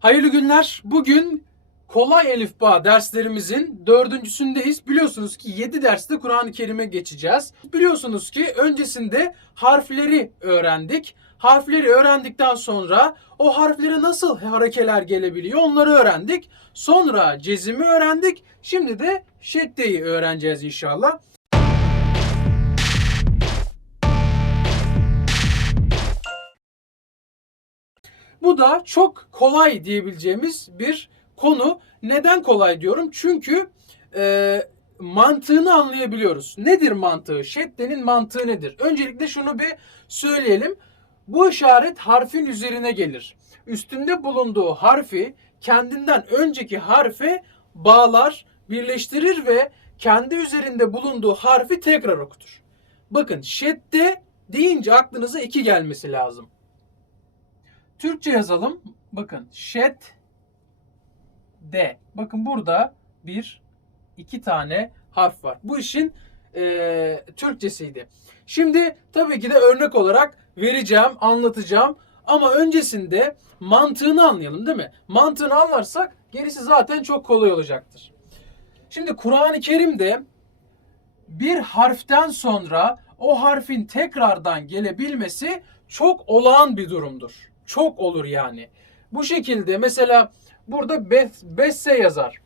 Hayırlı günler. Bugün kolay elifba derslerimizin dördüncüsündeyiz. Biliyorsunuz ki 7 derste Kur'an-ı Kerim'e geçeceğiz. Biliyorsunuz ki öncesinde harfleri öğrendik. Harfleri öğrendikten sonra o harflere nasıl harekeler gelebiliyor onları öğrendik. Sonra cezimi öğrendik. Şimdi de şeddeyi öğreneceğiz inşallah. Bu da çok kolay diyebileceğimiz bir konu. Neden kolay diyorum? Çünkü e, mantığını anlayabiliyoruz. Nedir mantığı? Şeddenin mantığı nedir? Öncelikle şunu bir söyleyelim. Bu işaret harfin üzerine gelir. Üstünde bulunduğu harfi kendinden önceki harfe bağlar, birleştirir ve kendi üzerinde bulunduğu harfi tekrar okutur. Bakın şedde deyince aklınıza iki gelmesi lazım. Türkçe yazalım. Bakın şet de. Bakın burada bir iki tane harf var. Bu işin e, Türkçesiydi. Şimdi tabii ki de örnek olarak vereceğim, anlatacağım. Ama öncesinde mantığını anlayalım değil mi? Mantığını anlarsak gerisi zaten çok kolay olacaktır. Şimdi Kur'an-ı Kerim'de bir harften sonra o harfin tekrardan gelebilmesi çok olağan bir durumdur. Çok olur yani. Bu şekilde mesela burada bes, besse yazar.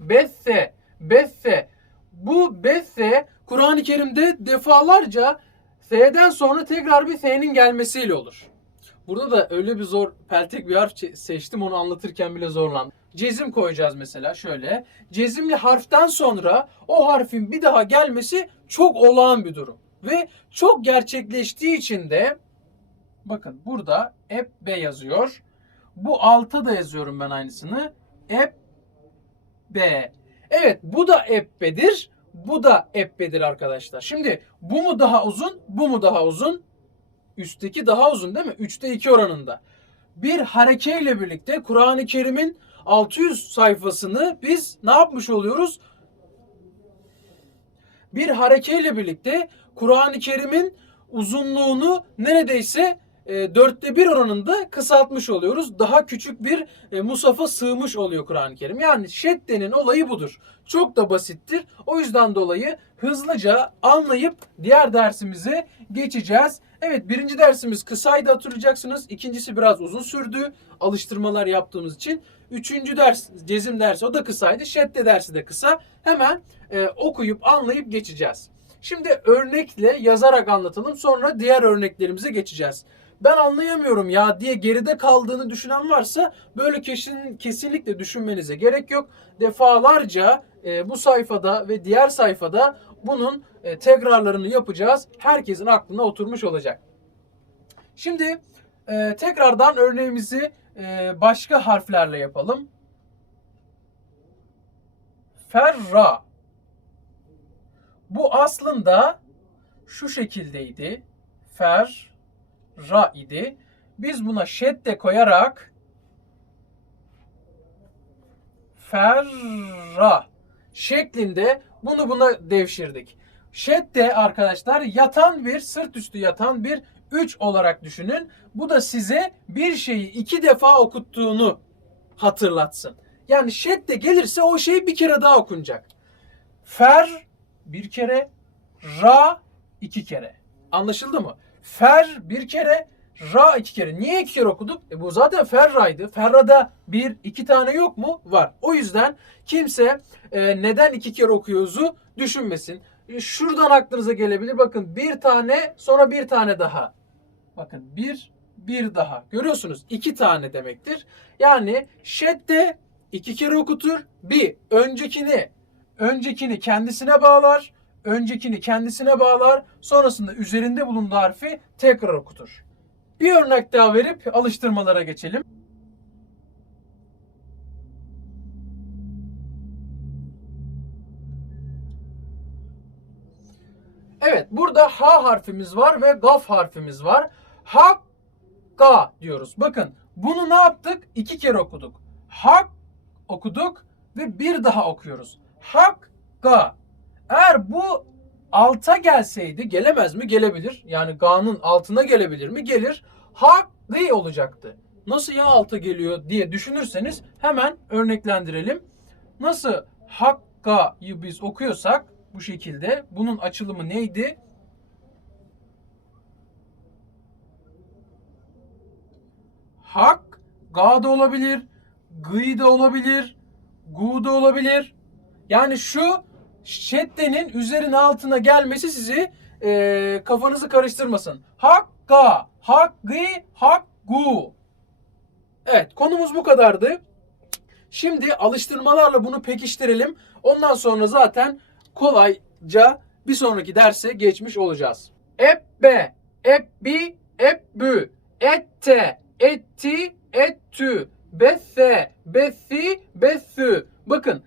Besse, besse. Bu besse Kur'an-ı Kerim'de defalarca S'den sonra tekrar bir S'nin gelmesiyle olur. Burada da öyle bir zor peltek bir harf seçtim onu anlatırken bile zorlandım. Cezim koyacağız mesela şöyle. Cezimli harften sonra o harfin bir daha gelmesi çok olağan bir durum. Ve çok gerçekleştiği için de bakın burada ebbe yazıyor. Bu alta da yazıyorum ben aynısını. Ebbe. Evet bu da ebbedir. Bu da ebbedir arkadaşlar. Şimdi bu mu daha uzun? Bu mu daha uzun? Üstteki daha uzun değil mi? 3'te 2 oranında. Bir harekeyle birlikte Kur'an-ı Kerim'in 600 sayfasını biz ne yapmış oluyoruz? Bir harekeyle birlikte Kur'an-ı Kerim'in uzunluğunu neredeyse dörtte bir oranında kısaltmış oluyoruz. Daha küçük bir e, musafa sığmış oluyor Kur'an-ı Kerim. Yani şeddenin olayı budur. Çok da basittir. O yüzden dolayı hızlıca anlayıp diğer dersimize geçeceğiz. Evet birinci dersimiz kısaydı hatırlayacaksınız. İkincisi biraz uzun sürdü alıştırmalar yaptığımız için. Üçüncü ders cezim dersi o da kısaydı. Şedde dersi de kısa. Hemen e, okuyup anlayıp geçeceğiz. Şimdi örnekle yazarak anlatalım. Sonra diğer örneklerimize geçeceğiz. Ben anlayamıyorum ya diye geride kaldığını düşünen varsa böyle kesin kesinlikle düşünmenize gerek yok. Defalarca e, bu sayfada ve diğer sayfada bunun e, tekrarlarını yapacağız. Herkesin aklına oturmuş olacak. Şimdi e, tekrardan örneğimizi e, başka harflerle yapalım. Ferra. Bu aslında şu şekildeydi. Fer ra idi. Biz buna şedde koyarak ferra şeklinde bunu buna devşirdik. Şedde arkadaşlar yatan bir sırt üstü yatan bir 3 olarak düşünün. Bu da size bir şeyi iki defa okuttuğunu hatırlatsın. Yani şedde gelirse o şey bir kere daha okunacak. Fer bir kere, ra iki kere. Anlaşıldı mı? Fer bir kere, ra iki kere. Niye iki kere okuduk? E bu zaten ferraydı. Ferrada bir, iki tane yok mu? Var. O yüzden kimse e, neden iki kere okuyoruzu düşünmesin. E, Şuradan aklınıza gelebilir. Bakın bir tane sonra bir tane daha. Bakın bir, bir daha. Görüyorsunuz iki tane demektir. Yani şedde iki kere okutur. Bir, öncekini öncekini kendisine bağlar, öncekini kendisine bağlar, sonrasında üzerinde bulunduğu harfi tekrar okutur. Bir örnek daha verip alıştırmalara geçelim. Evet, burada H harfimiz var ve Gaf harfimiz var. Hakka diyoruz. Bakın, bunu ne yaptık? İki kere okuduk. Hak okuduk ve bir daha okuyoruz. Hakka. Eğer bu alta gelseydi gelemez mi? Gelebilir. Yani ga'nın altına gelebilir mi? Gelir. Hakkı olacaktı. nasıl ya alta geliyor diye düşünürseniz hemen örneklendirelim. Nasıl hakka'yı biz okuyorsak bu şekilde bunun açılımı neydi? Hak, ga da olabilir, gı da olabilir, gu da olabilir. Yani şu şeddenin üzerine altına gelmesi sizi e, kafanızı karıştırmasın. Hakka, hakkı, hakgu. Evet konumuz bu kadardı. Şimdi alıştırmalarla bunu pekiştirelim. Ondan sonra zaten kolayca bir sonraki derse geçmiş olacağız. Ebbe, ebbi, ebbü, ette, etti, ettü, bethe, bethi, bethü. Bakın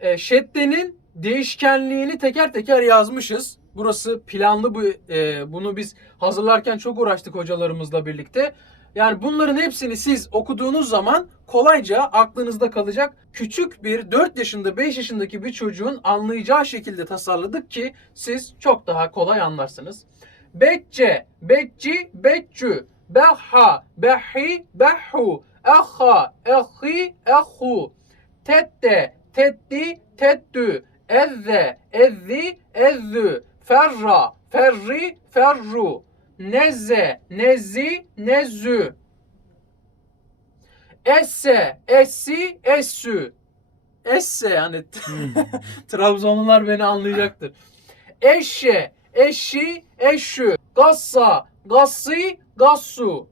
e, şeddenin değişkenliğini teker teker yazmışız. Burası planlı bu e, bunu biz hazırlarken çok uğraştık hocalarımızla birlikte. Yani bunların hepsini siz okuduğunuz zaman kolayca aklınızda kalacak. Küçük bir 4 yaşında 5 yaşındaki bir çocuğun anlayacağı şekilde tasarladık ki siz çok daha kolay anlarsınız. Becce, becci, beccü, behha, behi, behu, ehha, ehi, ehu, tette, tetti, tettü, ezze, ezzi, ezzü, ferra, ferri, ferru, nezze, nezzi, nezzü, esse, essi, essü. Esse yani Trabzonlular beni anlayacaktır. Eşe, eşi, eşü. Gassa, gassi, gassu.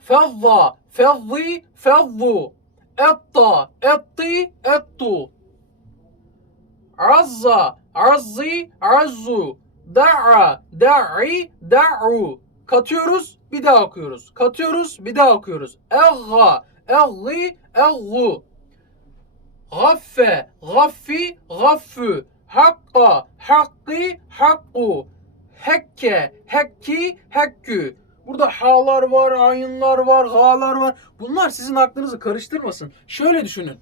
Fevva, fevvi, fevvu. Etta, etti, ettu. Azza, azzi, azzu. Da'a, da'i, da'u. Katıyoruz, bir daha okuyoruz. Katıyoruz, bir daha okuyoruz. Egga, eggi, eggu. Gaffe, gaffi, gaffü. Hakka, hakki, hakku. Hekke, hekki, hekkü. Burada ha'lar var, ayınlar var, ga'lar var. Bunlar sizin aklınızı karıştırmasın. Şöyle düşünün.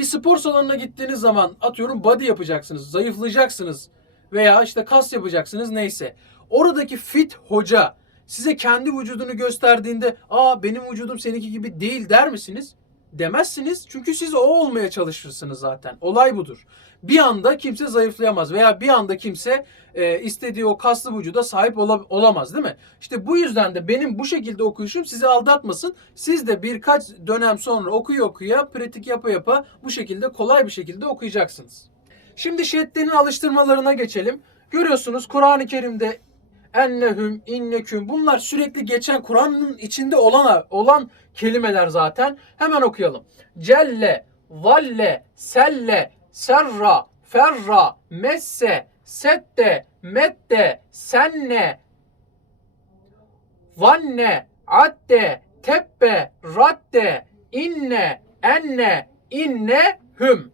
Bir spor salonuna gittiğiniz zaman atıyorum body yapacaksınız, zayıflayacaksınız veya işte kas yapacaksınız neyse. Oradaki fit hoca size kendi vücudunu gösterdiğinde aa benim vücudum seninki gibi değil der misiniz? Demezsiniz çünkü siz o olmaya çalışırsınız zaten. Olay budur. Bir anda kimse zayıflayamaz veya bir anda kimse e, istediği o kaslı vücuda sahip ola- olamaz değil mi? İşte bu yüzden de benim bu şekilde okuyuşum sizi aldatmasın. Siz de birkaç dönem sonra okuya okuya, pratik yapa yapa bu şekilde kolay bir şekilde okuyacaksınız. Şimdi şeddenin alıştırmalarına geçelim. Görüyorsunuz Kur'an-ı Kerim'de ennehüm, inneküm bunlar sürekli geçen Kur'an'ın içinde olan olan kelimeler zaten. Hemen okuyalım. Celle, valle, selle, serra, ferra, messe, sette, mette, senne, vanne, adde, teppe, radde, inne, enne, inne, hüm.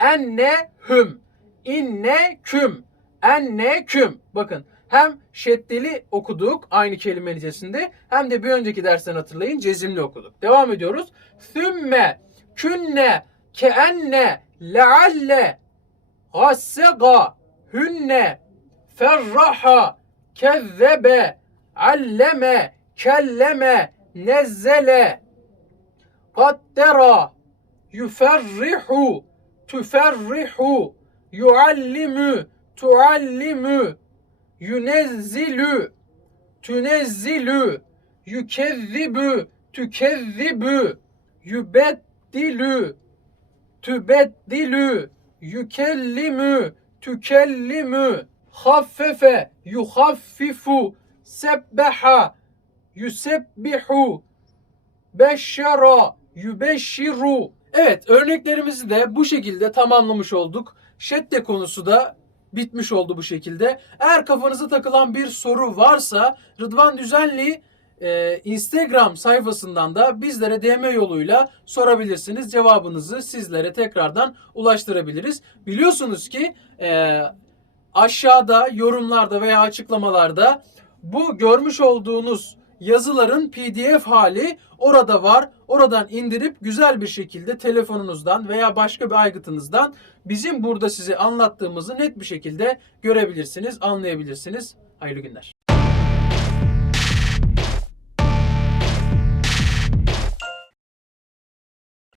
Enne, hüm. İnne, küm. Enne, küm. Bakın hem şeddeli okuduk aynı kelime nicesinde hem de bir önceki dersten hatırlayın cezimli okuduk. Devam ediyoruz. Sümme, künne, keenne, lealle, gassega, hünne, ferraha, kezzebe, alleme, kelleme, nezzele, qaddera, yuferrihu, tüferrihu, yuallimu, tuallimu, yunezzilu, tünezzilu, yükezzibu, tükezzibu, yübeddilü, tübeddilü, yükellimü, tükellimü, haffefe, yuhaffifu, sebbeha, yusebbihu, beşşera, yübeşşiru. Evet örneklerimizi de bu şekilde tamamlamış olduk. Şedde konusu da bitmiş oldu bu şekilde. Eğer kafanıza takılan bir soru varsa Rıdvan Düzenli e, Instagram sayfasından da bizlere DM yoluyla sorabilirsiniz. Cevabınızı sizlere tekrardan ulaştırabiliriz. Biliyorsunuz ki e, aşağıda yorumlarda veya açıklamalarda bu görmüş olduğunuz yazıların PDF hali orada var. Oradan indirip güzel bir şekilde telefonunuzdan veya başka bir aygıtınızdan bizim burada size anlattığımızı net bir şekilde görebilirsiniz, anlayabilirsiniz. Hayırlı günler.